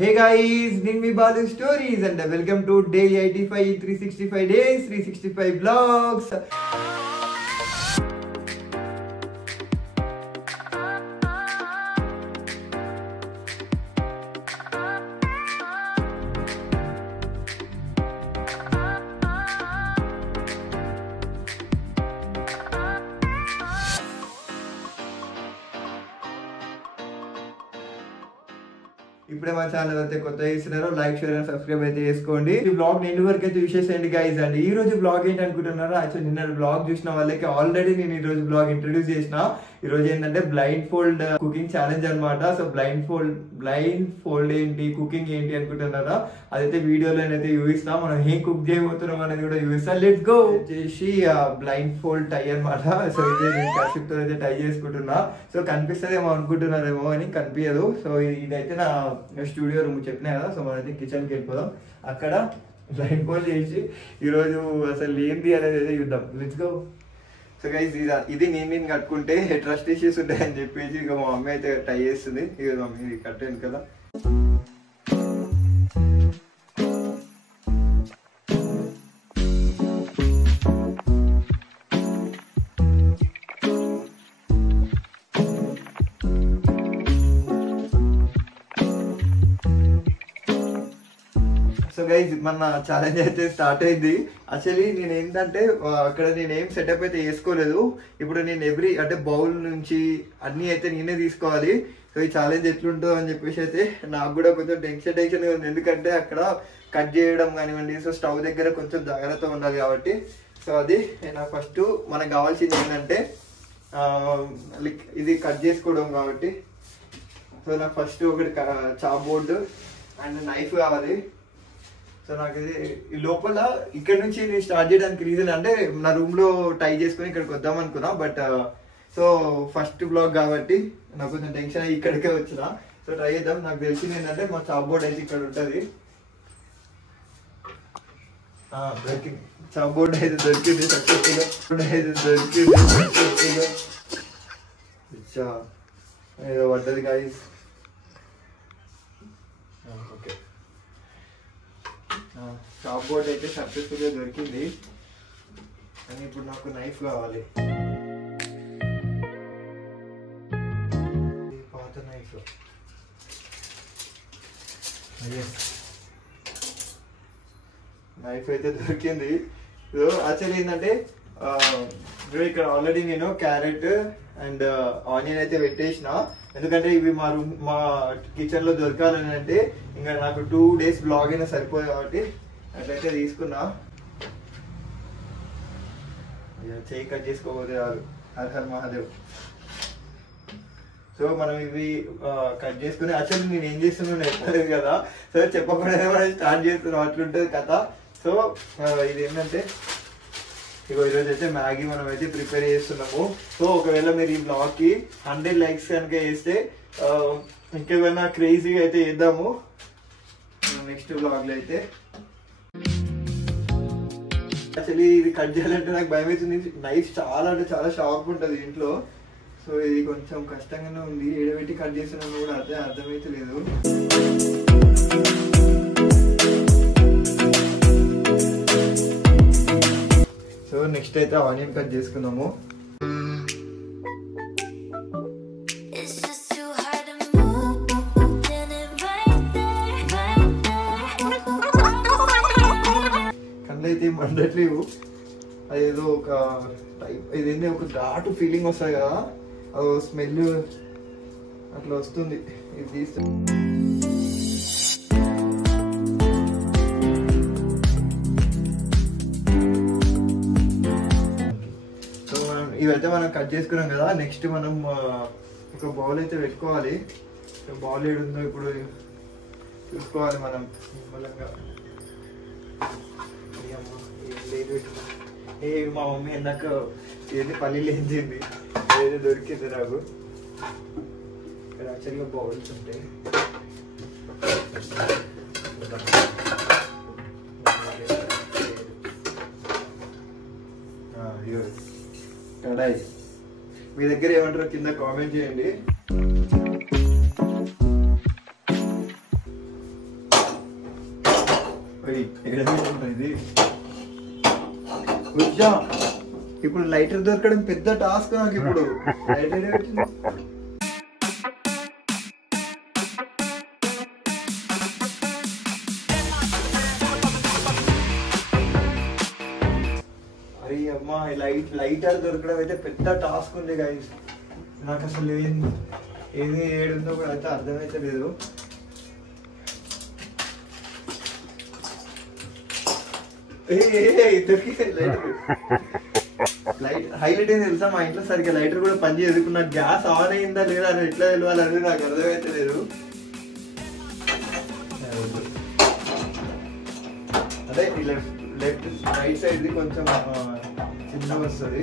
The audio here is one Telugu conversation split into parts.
Hey guys, this is Balu Stories and welcome to day 85, 365 days, 365 vlogs. ఇప్పుడే మా ఛానల్ అయితే కొత్త చేస్తున్నారు, లైక్ షేర్ అండ్ సబ్స్క్రైబ్ అయితే చేసుకోండి. ఈ బ్లాగ్ నేను వరకు అయితే విశేషండి గైస్. అండ్ ఈ రోజు బ్లాగ్ ఏంటి అనుకుంటున్నారా? యాక్చువల్లీ నిన్న బ్లాగ్ చూసిన వాళ్ళకి ఆల్రెడీ నేను ఈ రోజు బ్లాగ్ ఇంట్రొడ్యూస్ చేసిన. ఈ రోజు ఏంటంటే బ్లైండ్ ఫోల్డ్ కుకింగ్ ఛాలెంజ్ అనమాట. సో బ్లైండ్ ఫోల్డ్ ఏంటి, కుకింగ్ ఏంటి అనుకుంటున్నారా? అదైతే వీడియోలో అయితే చూపిస్తా. మనం ఏం కుక్ చేయబోతున్నాం అనేది కూడా చూపిస్తా. Let's go. చేసి బ్లైండ్ ఫోల్డ్ టై అనమాట. సో ఇది నేను కషిప్తో అయితే టై చేసుకుంటున్నా. సో కనిపిస్తుందేమో అనుకుంటున్నారేమో అని, కనిపించదు. సో ఇదైతే నా స్టూడియో రూమ్ చెప్పినా కదా. సో మనమైతే కిచెన్కి వెళ్ళిపోదాం. అక్కడ బ్లైండ్ ఫోల్డ్ చేసి ఈరోజు అసలు ఏంటి అనేది అయితే చూద్దాం. Let's go. సో గైస్ ఇది నేను కట్టుకుంటే ట్రస్ట్ ఇష్యూస్ ఉంటాయని చెప్పేసి ఇక మా మమ్మీ అయితే ట్రై చేస్తుంది. ఇక మమ్మీ కట్టాను కదా. సో గైజ్ మన ఛాలెంజ్ అయితే స్టార్ట్ అయింది. యాక్చువల్లీ నేను ఏంటంటే అక్కడ నేను ఏం సెటప్ అయితే చేసుకోలేదు. ఇప్పుడు నేను అంటే బౌల్ నుంచి అన్నీ అయితే నేనే తీసుకోవాలి. సో ఈ ఛాలెంజ్ ఎట్లుంటుందో అని చెప్పేసి అయితే నాకు కూడా కొంచెం టెన్షన్గా ఉంది. ఎందుకంటే అక్కడ కట్ చేయడం కానివ్వండి, సో స్టవ్ దగ్గర కొంచెం జాగ్రత్తగా ఉండాలి కాబట్టి. సో అది నాకు ఫస్ట్ మనకు కావాల్సింది ఏంటంటే ఇది కట్ చేసుకోవడం కాబట్టి. సో నాకు ఫస్ట్ ఒకటి చాప్ బోర్డు అండ్ నైఫ్ కావాలి. సో నాకు ఇది లోపల ఇక్కడ నుంచి నేను స్టార్ట్ చేయడానికి రీజన్ అంటే నా రూమ్ లో టై చేసుకుని ఇక్కడికి వద్దాం అనుకున్నా. బట్ సో ఫస్ట్ బ్లాగ్ కాబట్టి నాకు కొంచెం టెన్షన్ అయ్యి ఇక్కడికే వచ్చిన. సో ట్రై చేద్దాం. నాకు తెలిసింది ఏంటంటే మా చాప్ బోర్డ్ అయితే ఇక్కడ ఉంటుంది. దొరికింది, చాప్ బోర్డ్ అయితే దొరికింది సక్సెస్ఫుల్గా. ఏదో పడ్డది గాయస్. ఓకే, చాప్ బోర్డ్ అయితే సక్సెస్ఫుల్గా దొరికింది. కానీ ఇప్పుడు నాకు నైఫ్ కావాలి. పాత నైఫ్. నైఫ్ అయితే దొరికింది. సో యాక్చువల్లీ ఏంటంటే ఇక్కడ ఆల్రెడీ నేను క్యారెట్ అండ్ ఆనియన్ అయితే పెట్టేసిన. ఎందుకంటే ఇవి మా కిచెన్ లో దొరకాలని అంటే ఇంకా నాకు 2 days బ్లాగ్ అయినా సరిపోదు కాబట్టి అట్లయితే తీసుకున్నా. చేయి కట్ చేసుకోకపోతే హర్ హర్ మహాదేవ్. సో మనం ఇవి కట్ చేసుకుని యాక్చువల్లీ నేను ఏం చేస్తున్నాను చెప్పలేదు కదా. సో చెప్పకుండానే మనం స్టార్ట్ చేస్తున్నాం, అట్లుంటుంది కథ. సో ఇది ఏంటంటే ఇగో ఈరోజు అయితే మ్యాగీ మనం అయితే ప్రిపేర్ చేస్తున్నాము. సో ఒకవేళ మీరు ఈ బ్లాగ్ కి 100 likes కనుక వేస్తే ఇంకేమైనా క్రేజీగా అయితే చేద్దాము నెక్స్ట్ బ్లాగ్ లో అయితే. యాక్చువల్లీ ఇది కట్ చేయాలంటే నాకు భయం అవుతుంది. నైఫ్ చాలా అంటే చాలా షార్ప్ ఉంటుంది ఇంట్లో. సో ఇది కొంచెం కష్టంగానే ఉంది. ఏడబెట్టి కట్ చేసినా కూడా అర్థమైతే లేదు. సో నెక్స్ట్ అయితే ఆనియన్ కట్ చేసుకుందాము. కళ్ళైతే మండట్లేవు. అదేదో ఒక టైప్ ఇదేంటి ఒక ఘాటు ఫీలింగ్ వస్తుంది కదా, అది స్మెల్ అట్లా వస్తుంది ఇది తీస్తే. ఇవైతే మనం కట్ చేసుకున్నాం కదా. నెక్స్ట్ మనం ఒక బౌల్ అయితే పెట్టుకోవాలి. బౌల్ ఏడుందో ఇప్పుడు చూసుకోవాలి మనం నిమ్మలంగా. మా మమ్మీ ఇందాక ఏది పల్లీలు ఏంచింది, ఏదో దొరికింది నాకు. ఇక్కడ యాక్చువల్గా బౌల్స్ ఉంటాయి. కడాయి మీ దగ్గర ఏమంటారో కింద కామెంట్ చేయండి. ఇది కొంచెం ఇప్పుడు లైటర్ దొరకడం పెద్ద టాస్క్ నాకు. ఇప్పుడు లైటర్ అరే అమ్మా, లైటర్ దొరకడం అయితే పెద్ద టాస్క్ ఉంది గైస్. నాకు అసలు ఏది ఏడుందో కూడా అయితే అర్థమైతే లేదు. హైలైట్ ఏం తెలుసా, మా ఇంట్లో సరిగ్గా లైటర్ కూడా పని చేయదు. నాకు గ్యాస్ ఆన్ అయిందా లేదా అని ఎట్లా తెలియాలని నాకు అర్థమైతే లేదు. అదే లెఫ్ట్ రైట్ సైడ్ది కొంచెం చిన్నగా వస్తుంది.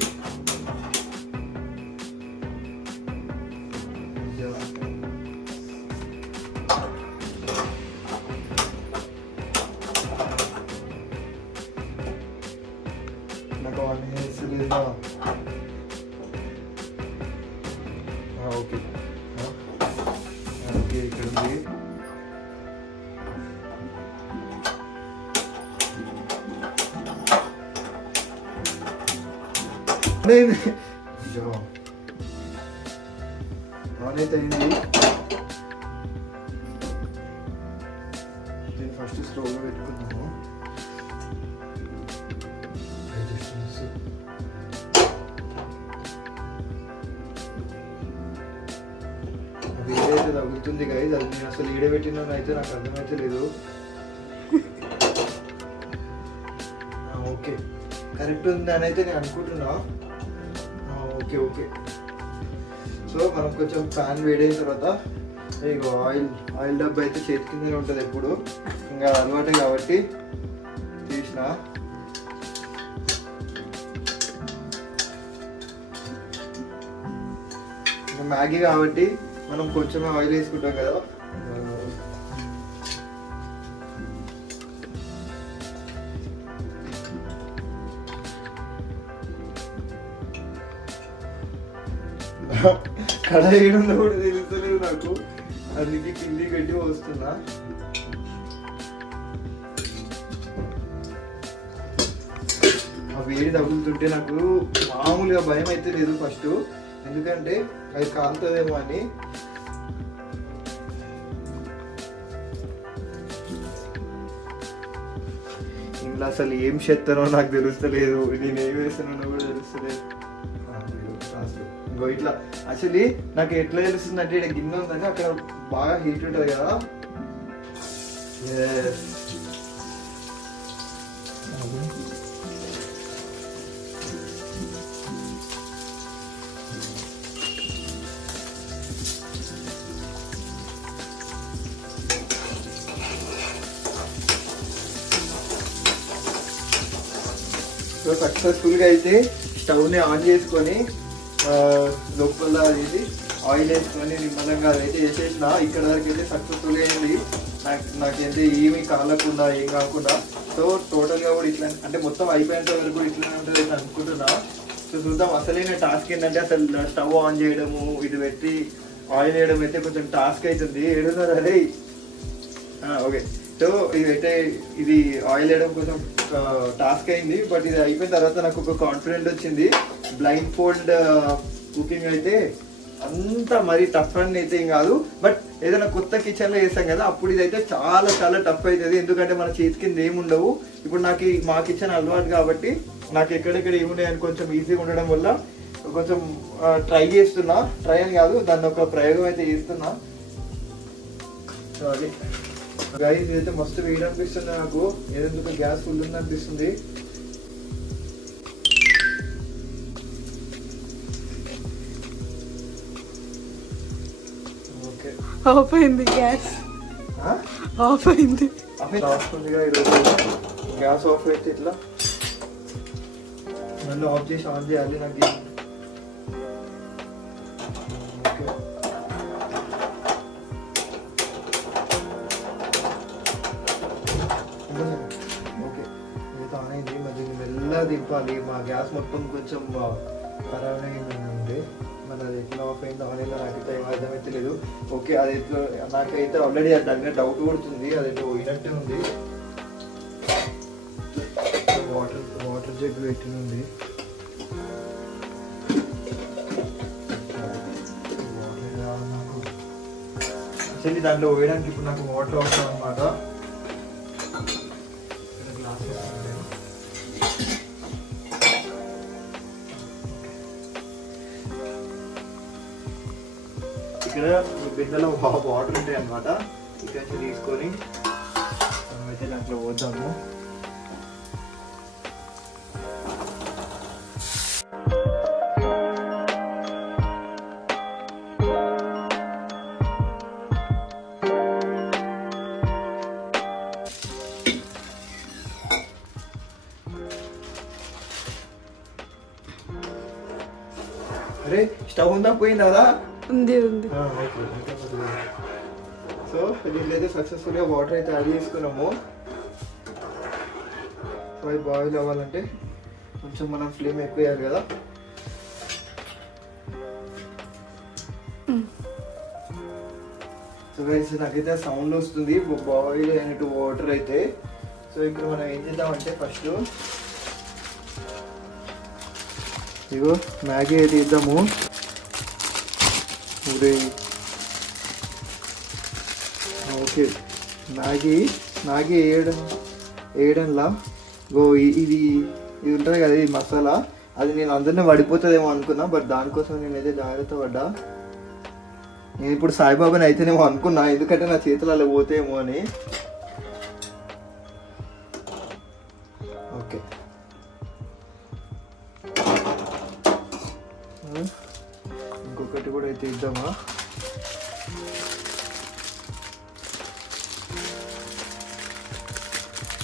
నాకు లేదా ఓకే ఓకే ఇక్కడ ఉంది. ఆన్ అయితే అయింది. నేను ఫస్ట్ స్టవ్లో పెట్టుకున్నాను. వేడైతే తగ్గుతుంది గైస్. అది నేను అసలు ఈడబెట్టినా అయితే నాకు అర్థమైతే లేదు. ఓకే కరెక్ట్ ఉంది అని అయితే నేను అనుకుంటున్నా. Okay okay. సో మనం కొంచెం ప్యాన్ వేడైన తర్వాత ఇక ఆయిల్ డబ్బా అయితే చేతి కిందనే ఉంటుంది ఎప్పుడు, ఇంకా అలవాటు కాబట్టి తీసిన. మ్యాగీ కాబట్టి మనం కొంచెమే ఆయిల్ వేసుకుంటాం కదా. కడాయి వేయడంలో కూడా తెలుస్తలేదు నాకు, అందుకే కింది గట్టి వస్తున్నా. ఆ వేడి తగులుతుంటే నాకు మామూలుగా భయం అయితే లేదు ఫస్ట్, ఎందుకంటే అది కాలుతుందేమో అని. ఇంట్లో అసలు ఏం చేస్తానో నాకు తెలుస్తలేదు, నేను ఏం వేస్తానో కూడా తెలుస్తలేదు. ఇంకో ఇట్లా యాక్చువల్లీ నాకు ఎట్లా తెలుస్తుంది అంటే, ఇక్కడ గిన్నె ఉందంటే అక్కడ బాగా హీట్ ఉంటుంది కదా. సో సక్సెస్ఫుల్గా అయితే స్టవ్ని ఆన్ చేసుకొని లోపల ఇది ఆయిల్ వేసుకొని నిమ్మలంగా అదైతే వేసేసిన. ఇక్కడ వరకు అయితే సక్సెస్ఫుల్గా అయింది. నాకైతే ఏమీ కాలకుండా ఏం కాకుండా. సో టోటల్గా కూడా ఇట్లా అంటే మొత్తం అయిపోయేంత వరకు ఇట్లానే ఉంటుంది అని అనుకుంటున్నా. సో చూద్దాం. అసలైన టాస్క్ ఏంటంటే అసలు స్టవ్ ఆన్ చేయడము, ఇది పెట్టి ఆయిల్ వేయడం అయితే కొంచెం టాస్క్ అవుతుంది. ఏడున్నారు అదే. ఓకే. సో ఇదైతే ఇది ఆయిల్ వేయడం కొంచెం టాస్క్ అయింది, బట్ ఇది అయిపోయిన తర్వాత నాకు ఒక కాన్ఫిడెంట్ వచ్చింది. బ్లైండ్ ఫోల్డ్ కుకింగ్ అయితే అంత మరీ టఫ్ అని అయితే ఏం కాదు, బట్ ఏదైనా కొత్త కిచెన్లో వేసాం కదా అప్పుడు ఇదైతే చాలా చాలా టఫ్ అవుతుంది. ఎందుకంటే మన చేతి కింద ఏముండవు. ఇప్పుడు నాకు మా కిచెన్ అలవాటు కాబట్టి నాకు ఎక్కడెక్కడ ఏమున్నాయని కొంచెం ఈజీగా ఉండడం వల్ల కొంచెం ట్రై చేస్తున్నా. ట్రై అని కాదు, దాన్ని ఒక ప్రయోగం అయితే చేస్తున్నా. సో అది గైస్, ఇదైతే మస్తు వేడి అనిపిస్తుంది నాకు. ఏదెందుకు గ్యాస్ ఫుల్ ఉంది అనిపిస్తుంది. ఓకే, ఆఫ్ అయింది గ్యాస్. ఆఫ్ అయింది. రాస్తుందిగా ఈరోజు గ్యాస్ ఆఫ్ అయితే ఇట్లా మళ్ళీ ఆఫ్ చేసి ఆన్ చేయాలి నాకు. ఓకే, ఇది ఆన్ అయింది. మరి మెల్లగా దింపాలి. మా గ్యాస్ మొత్తం కొంచెం ఖరాబ్ అయింది. మరి అది ఎట్లా ఆఫ్ అయిందో ఆన్ అయిందో నాకైతే ఏం అర్థమైతే లేదు. ఓకే, అది ఎట్లా నాకైతే ఆల్రెడీ దాని మీద డౌట్ కొడుతుంది. అది ఎట్లా పోయినట్టే ఉంది. జగ్గు పెట్టింది. యాక్చువల్లీ దాంట్లో పోయడానికి ఇప్పుడు నాకు వాటర్ అవసరం అనమాట. ఇక్కడ బిడ్డలో వాటర్ ఉంటాయి అన్నమాట. ఇక్కడ నుంచి తీసుకొని మనమైతే దాంట్లో పోద్దాము. అరే స్టవ్ ఉందా పోయిందా? ఉంది. సో దీంట్లో సక్సెస్ఫుల్గా వాటర్ అయితే యాడ్ చేసుకున్నాము. సో అది బాయిల్ అవ్వాలంటే కొంచెం మనం ఫ్లేమ్ ఎక్కువ వేయాలి కదా. సో గైస్ నాకైతే సౌండ్ వస్తుంది బాయిల్ అయినట్టు వాటర్ అయితే. సో ఇప్పుడు మనం ఏం చేద్దామంటే ఫస్ట్ ఇగో మ్యాగీ అయితే ఇద్దాము. ఓకే మ్యాగీ వేయడంలా ఇది ఉంటుంది కదా ఈ మసాలా, అది నేను అందరినీ పడిపోతుందేమో అనుకున్నా. బట్ దానికోసం నేనైతే జాగ్రత్త పడ్డా. నేను ఇప్పుడు సాయిబాబాని అయితేనేమో అనుకున్నా, ఎందుకంటే నా చేతులు అలా పోతేమో అని. ఓకే ఇంకొకటి కూడా అయితే ఇద్దామా.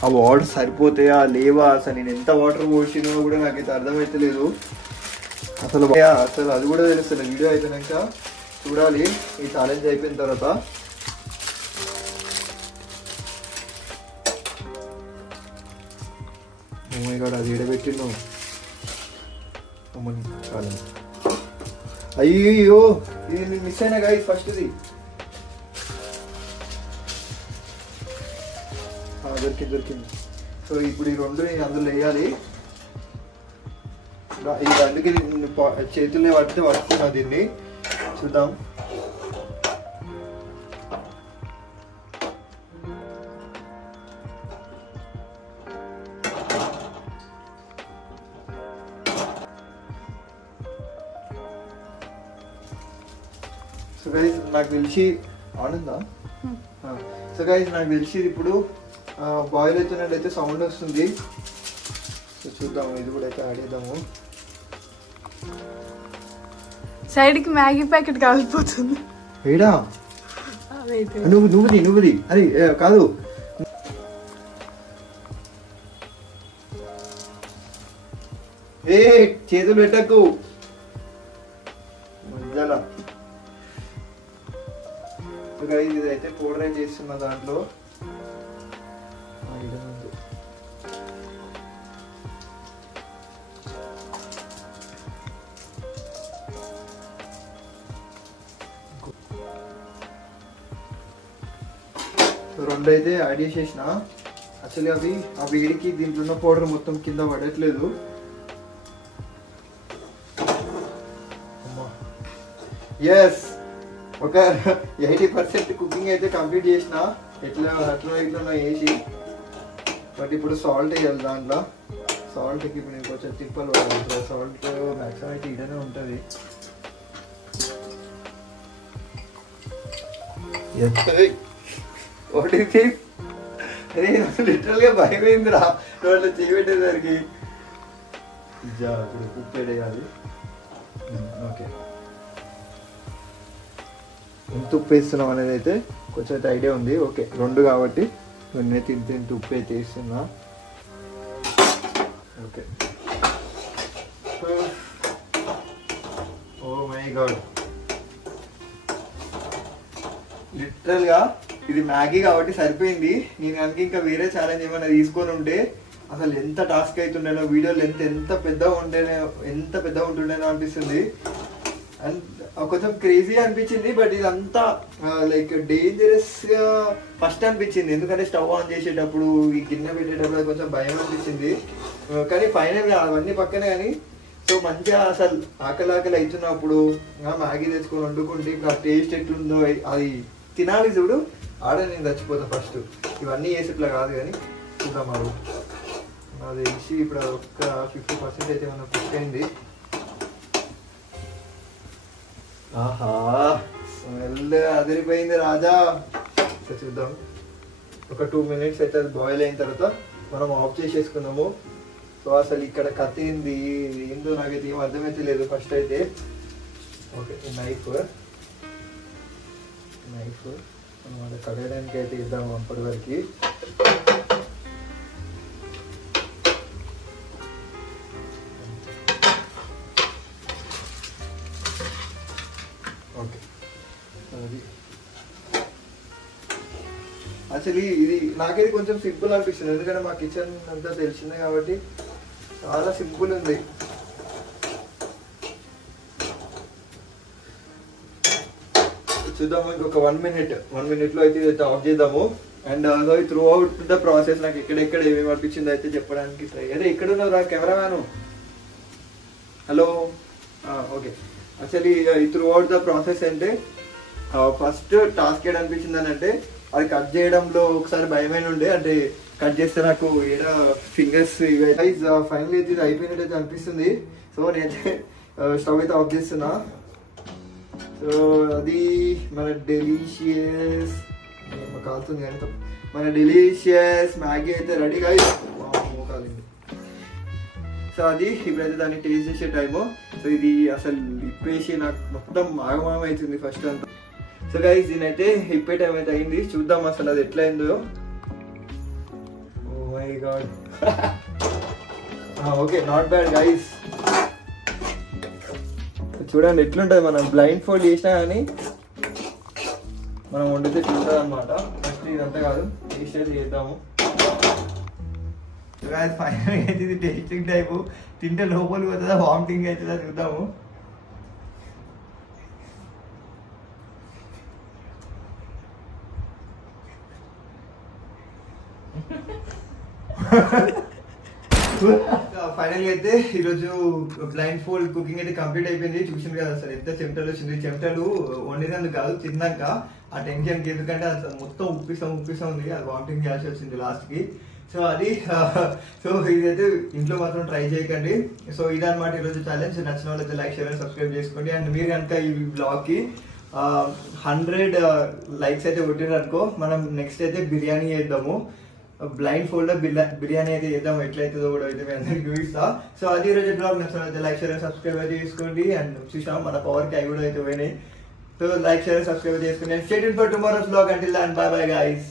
ఆ వాటర్ సరిపోతాయా లేవా, అసలు నేను ఎంత వాటర్ పోసినో కూడా నాకైతే అర్థమైతలేదు అసలు. అది కూడా తెలుస్తుంది వీడియో అయిపోయినాక చూడాలి ఈ ఛాలెంజ్ అయిపోయిన తర్వాత. అది ఎడబెట్టిను ఛాలెంజ్. అయ్యో ఇది మిస్ అయినా గాయస్ ఫస్ట్ది. దొరికింది. సో ఇప్పుడు ఈ రెండు నేను అందులో వేయాలి. ఇది అందుకే చేతుల్లో పట్టుకున్నా దీన్ని. చూద్దాం. సో గైస్ నాకు తెలిసి ఆనుందా? సో గైస్ నాకు తెలిసి ఇప్పుడు బాయిల్ అవుతున్నట్టయితే సౌండ్ వస్తుంది. సో చూద్దాము, ఇది కూడా అయితే యాడ్ చేద్దాము. సైడ్కి మ్యాగీ ప్యాకెట్ కాలిపోతుంది. ఏడా నువ్వుది అది కాదు. ఏ చేతులు పెట్టకు మధ్యలో. ఇదైతే పౌడర్ చేస్తున్నా దాంట్లో. రెండు అయితే యాడ్ చేసేసిన. యాక్చువల్లీ ఆ వేడికి దీంట్లో ఉన్న పౌడర్ మొత్తం కింద పడట్లేదు. ఎస్ ఒక 80% కుకింగ్ అయితే కంప్లీట్ చేసిన. అట్లా వేసి. బట్ ఇప్పుడు సాల్ట్ వేయాలి దాంట్లో. సాల్ట్కి ఇప్పుడు నేను కొంచెం తిప్పలు పడాలి. సాల్ట్ మ్యాక్సిమం అయితే ఇదనే ఉంటుంది. లిటరల్ గా భయమైందిరా నోట్లో చేయబెట్టేసరికి. ఇప్పుడు ఉప్పు వేయాలి. ఓకే ఎంత ఉప్పు వేస్తున్నాం అనేది అయితే కొంచెం అయితే ఐడియా ఉంది. ఓకే రెండు కాబట్టి నేనైతే ఇంత ఉప్పు అయితే వేస్తున్నా. Okay oh my god literal గా ఇది మ్యాగీ కాబట్టి సరిపోయింది. నేను కనుక ఇంకా వేరే ఛాలెంజ్ ఏమైనా తీసుకొని ఉంటే అసలు ఎంత టాస్క్ అవుతుండేనో, వీడియోలు ఎంత పెద్దగా ఉంటుండేనో అనిపిస్తుంది. అండ్ కొంచెం క్రేజీ అనిపించింది, బట్ ఇదంతా లైక్ డేంజరస్ గా ఫస్ట్ అనిపించింది. ఎందుకంటే స్టవ్ ఆన్ చేసేటప్పుడు ఈ గిన్నె పెట్టేటప్పుడు కొంచెం భయం అనిపించింది. కానీ ఫైనల్ అవన్నీ పక్కనే కానీ సో మంచిగా అసలు ఆకలి అవుతున్నప్పుడు మ్యాగీ తెచ్చుకొని వండుకుంటే ఇప్పుడు ఆ టేస్ట్ ఎట్లుందో అది తినాలి చూడు. ఆడ నేను చచ్చిపోతా ఫస్ట్. ఇవన్నీ వేసేట్లా కాదు కానీ చూద్దాం. అది తెలిసి ఇప్పుడు ఒక్క 50% అయితే మనం కుక్ అయింది. ఆహా స్మెల్ అదిరిపోయింది రాజా. చూద్దాం. ఒక 2 minutes అయితే అది బాయిల్ అయిన తర్వాత మనం ఆఫ్ చేసేసుకున్నాము. సో అసలు ఇక్కడ కథ ఏందో నాకైతే ఏం అర్థమైతే లేదు ఫస్ట్ అయితే. ఓకే నైఫ్ మనం అది కడగడానికి అయితే ఇద్దాము అప్పటి వరకు. ఓకే అది యాక్చువల్లీ ఇది నాకైతే కొంచెం సింపుల్ అనిపిస్తుంది, ఎందుకంటే మా కిచెన్ అంతా తెలిసిందే కాబట్టి చాలా సింపుల్ ఉంది. చూద్దాము ఇంకొక 1 minute లో అయితే ఆఫ్ చేద్దాము. And through out the process నాకు ఎక్కడెక్కడ ఏమేమి అనిపించిందో అయితే చెప్పడానికి ట్రై. అదే ఎక్కడ ఉన్నావు రా cameraman? Hello. Okay actually through out the process అంటే ఫస్ట్ టాస్క్ ఏడు అనిపించింది అని అంటే అది కట్ చేయడంలో ఒకసారి భయమైన ఉండే, అంటే కట్ చేస్తే నాకు ఏడా ఫింగర్స్ ఫైనల్ అయితే ఇది అయిపోయినట్టు అయితే అనిపిస్తుంది. సో నేనైతే స్టవ్ అయితే ఆఫ్ చేస్తున్నా. సో అది మన డెలీషియస్ కాలుతుంది కానీ మన డెలీషియస్ మ్యాగీ అయితే రెడీగా కాలింది. సో అది ఇప్పుడైతే దాన్ని టేస్ట్ చేసే టైము. సో ఇది అసలు ఇప్పేసి నాకు మొత్తం ఆగమాగం అవుతుంది ఫస్ట్ అంతా. సో గైస్ దీనైతే ఇప్పే టైం అయితే అయింది. చూద్దాం అసలు అది ఎట్లా అయిందో. Oh my God. Okay not bad guys. చూడండి ఎట్లుంటుంది, మనం బ్లైండ్ ఫోల్డ్ చేసినా కానీ మనం వండితే తింటుంది అనమాట. ఫస్ట్ ఇదంతా కాదు టేస్ట్ అయితే చేద్దాము. ఫైనల్ అయితే ఇది టేస్టింగ్ టైపు, తింటే లోపలికి పోతుందా వామిటింగ్ అవుతుందా చూద్దాము. ఫైనల్ అయితే ఈరోజు బ్లైండ్ ఫోల్డ్ కుకింగ్ అయితే కంప్లీట్ అయిపోయింది. చూసింది కదా అసలు ఎంత చెమటలు వచ్చింది. చెమటలు వండినందుకు కాదు, తిన్నాక ఆ టెన్షన్కి, ఎందుకంటే అది మొత్తం ఉప్పిసం ఉంది, అది వామిటింగ్ చేయాల్సి వచ్చింది లాస్ట్ కి. సో అది సో ఇదైతే ఇంట్లో మాత్రం ట్రై చేయకండి. సో ఇదన్నమాట ఈరోజు ఛాలెంజ్. నచ్చిన వాళ్ళైతే లైక్ షేర్ అండ్ సబ్స్క్రైబ్ చేసుకోండి. అండ్ మీరు కనుక ఈ బ్లాగ్ కి 100 likes అయితే కొట్టినారు అనుకో, మనం నెక్స్ట్ అయితే బిర్యానీ చేద్దాము. బ్లైండ్ ఫోల్డ్ బిర్యానీ అయితే చేద్దాం. ఎట్లయితుందో కూడా అయితే మీ అందరికి చూపిస్తా. సో అది ఈరోజు బ్లాగ్. నచ్చిన అయితే లైక్ షేర్ అండ్ సబ్స్క్రైబ్ అయితే చేసుకోండి. అండ్ చూసాం మన పవర్ కి అవి కూడా అయితే పోయినాయి. So like share and subscribe చేసుకోండి. And stay tuned for tomorrow's blog. Until then bye bye guys.